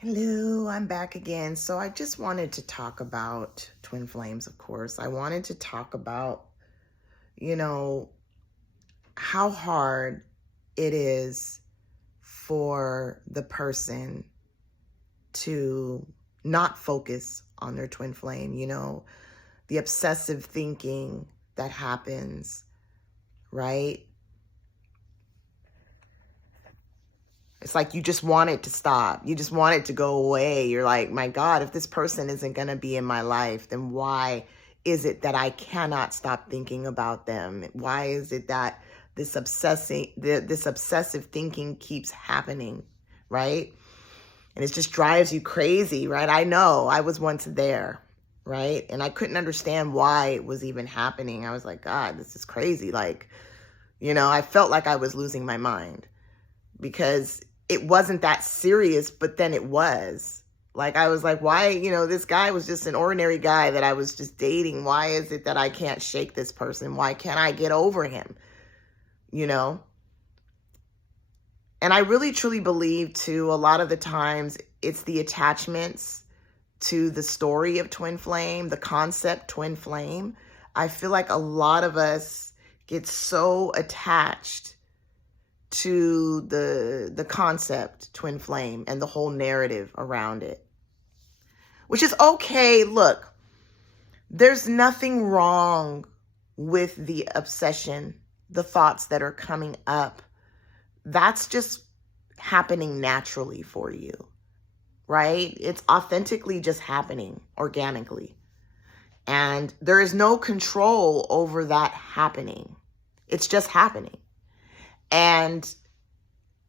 Hello, I'm back again. So I just wanted to talk about twin flames, of course. I wanted to talk about, you know, how hard it is for the person to not focus on their twin flame, the obsessive thinking that happens, right? It's like you just want it to stop. You just want it to go away. You're like, my God, if this person isn't going to be in my life, then why is it that I cannot stop thinking about them? Why is it that this obsessive thinking keeps happening, right? And it just drives you crazy, right? I know I was once there, right? And I couldn't understand why it was even happening. I was like, God, this is crazy. Like, I felt like I was losing my mind because it wasn't that serious, but then it was. Like, I was like, why, this guy was just an ordinary guy that I was just dating. Why is it that I can't shake this person? Why can't I get over him? And I really, truly believe, too, a lot of the times it's the attachments to the story of twin flame, the concept twin flame. I feel like a lot of us get so attached to the concept twin flame and the whole narrative around it, which is okay. Look, there's nothing wrong with the obsession, the thoughts that are coming up. That's just happening naturally for you, right? It's authentically just happening organically. And there is no control over that happening. It's just happening. And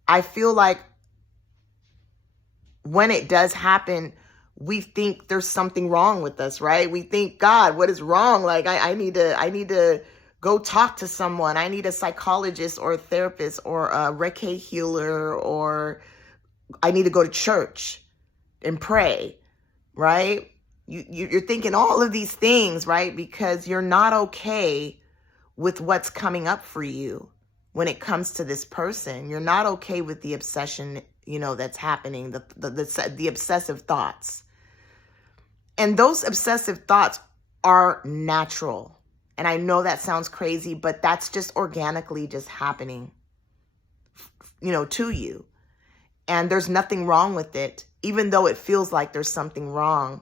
I feel like when it does happen, we think there's something wrong with us, right? We think, God, what is wrong? Like, I need to go talk to someone. I need a psychologist or a therapist or a Reiki healer, or I need to go to church and pray, right? You're thinking all of these things, right? Because you're not okay with what's coming up for you. When it comes to this person, you're not okay with the obsession, that's happening, the obsessive thoughts. And those obsessive thoughts are natural. And I know that sounds crazy, but that's just organically just happening, to you. And there's nothing wrong with it, even though it feels like there's something wrong.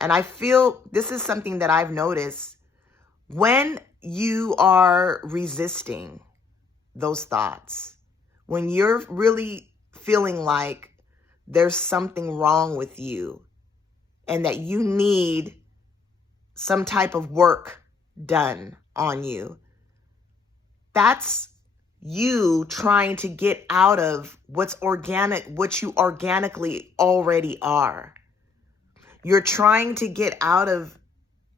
And I feel this is something that I've noticed when you are resisting those thoughts, when you're really feeling like there's something wrong with you and that you need some type of work done on you, that's you trying to get out of what you organically already are. You're trying to get out of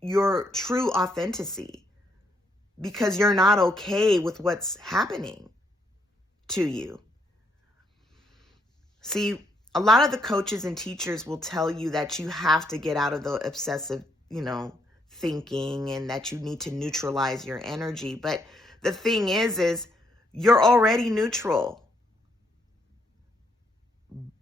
your true authenticity, because you're not okay with what's happening to you. See, a lot of the coaches and teachers will tell you that you have to get out of the obsessive, thinking, and that you need to neutralize your energy. But the thing is you're already neutral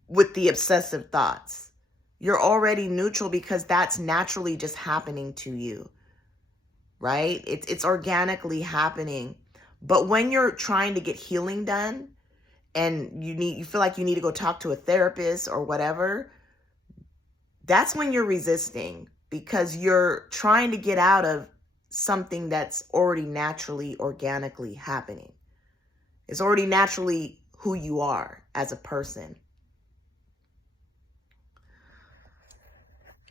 with the obsessive thoughts. You're already neutral because that's naturally just happening to you. Right? It's organically happening. But when you're trying to get healing done and you feel like you need to go talk to a therapist or whatever, that's when you're resisting, because you're trying to get out of something that's already naturally, organically happening. It's already naturally who you are as a person.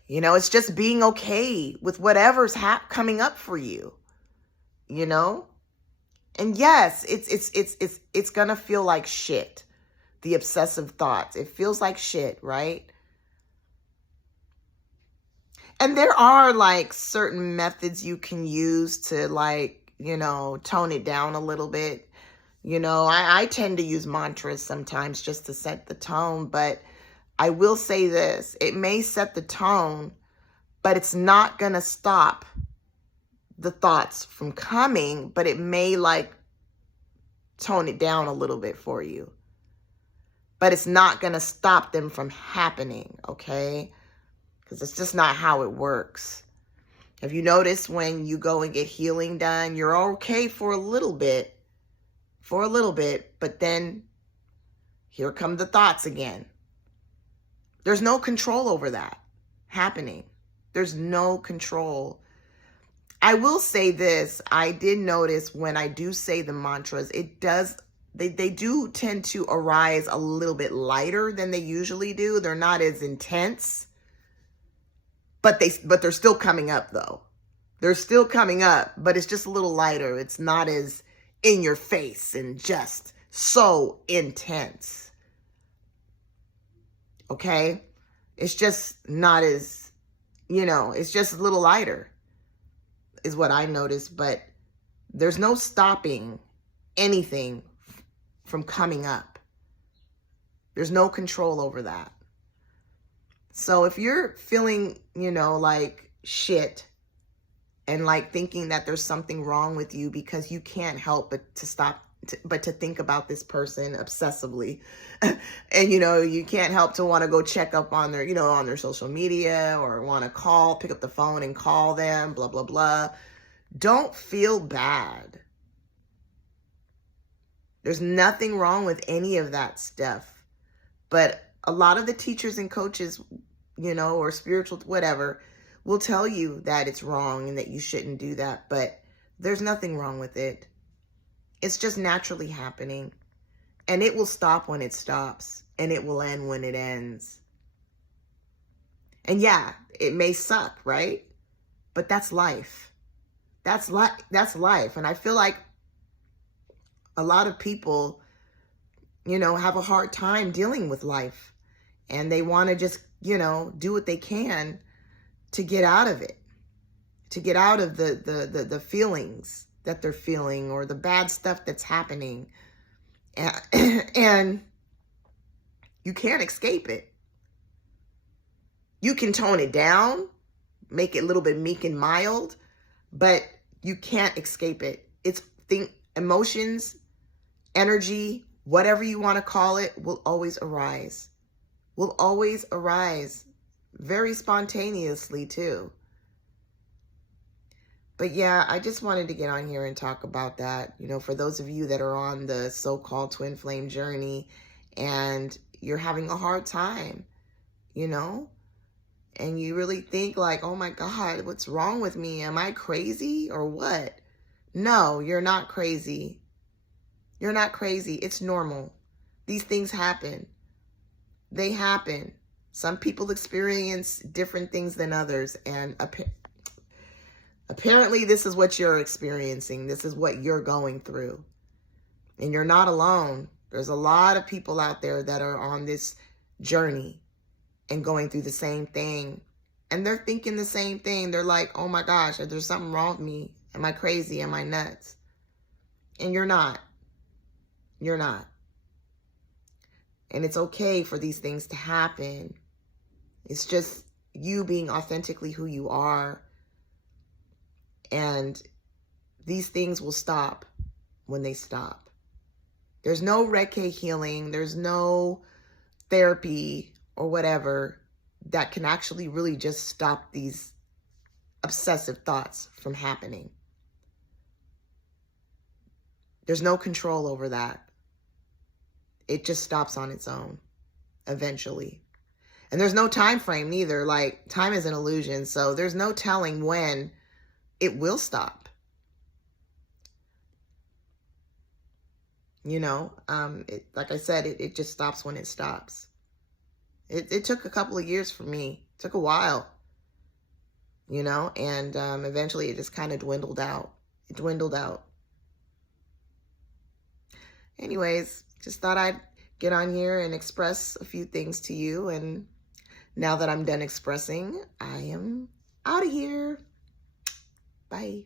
It's just being okay with whatever's coming up for you, And yes, it's going to feel like shit. The obsessive thoughts. It feels like shit, right? And there are like certain methods you can use to tone it down a little bit. I tend to use mantras sometimes just to set the tone, but I will say this, it may set the tone, but it's not going to stop the thoughts from coming, but it may tone it down a little bit for you. but it's not going to stop them from happening, okay? Because it's just not how it works. Have you noticed when you go and get healing done, you're okay for a little bit, but then here come the thoughts again. There's no control over that happening. There's no control. I will say this. I did notice when I do say the mantras, they do tend to arise a little bit lighter than they usually do. They're not as intense, but they're still coming up though. They're still coming up, but it's just a little lighter. It's not as in your face and just so intense. Okay? It's just not as, it's just a little lighter is what I noticed, but there's no stopping anything from coming up. There's no control over that. So if you're feeling, like shit and like thinking that there's something wrong with you because you can't help but to think about this person obsessively and you can't help to want to go check up on their on their social media or want to pick up the phone and call them, blah blah blah, don't feel bad. There's nothing wrong with any of that stuff, but a lot of the teachers and coaches or spiritual whatever will tell you that it's wrong and that you shouldn't do that, but there's nothing wrong with it. It's just naturally happening, and it will stop when it stops, and it will end when it ends. And yeah, it may suck, right? But that's life. That's life. And I feel like a lot of people, have a hard time dealing with life, and they want to just, do what they can to get out of it, to get out of the feelings that they're feeling or the bad stuff that's happening. And you can't escape it. You can tone it down, make it a little bit meek and mild, but you can't escape it. Emotions, energy, whatever you want to call it, will always arise. Will always arise, very spontaneously too. But yeah, I just wanted to get on here and talk about that. For those of you that are on the so-called twin flame journey and you're having a hard time, and you really think like, oh my God, what's wrong with me? Am I crazy or what? No, you're not crazy. You're not crazy. It's normal. These things happen. They happen. Some people experience different things than others, and apparently this is what you're experiencing. This is what you're going through. And you're not alone. There's a lot of people out there that are on this journey and going through the same thing. And they're thinking the same thing. They're like, oh my gosh, there's something wrong with me. Am I crazy? Am I nuts? And you're not. You're not. And it's okay for these things to happen. It's just you being authentically who you are. And these things will stop when they stop. There's no Reiki healing. There's no therapy or whatever that can actually really just stop these obsessive thoughts from happening. There's no control over that. It just stops on its own eventually. And there's no time frame neither. Like, time is an illusion. So there's no telling when it will stop. Like I said, it just stops when it stops. It took a couple of years for me. It took a while, and eventually it just kind of dwindled out. It dwindled out. Anyways, just thought I'd get on here and express a few things to you. And now that I'm done expressing, I am out of here. Bye.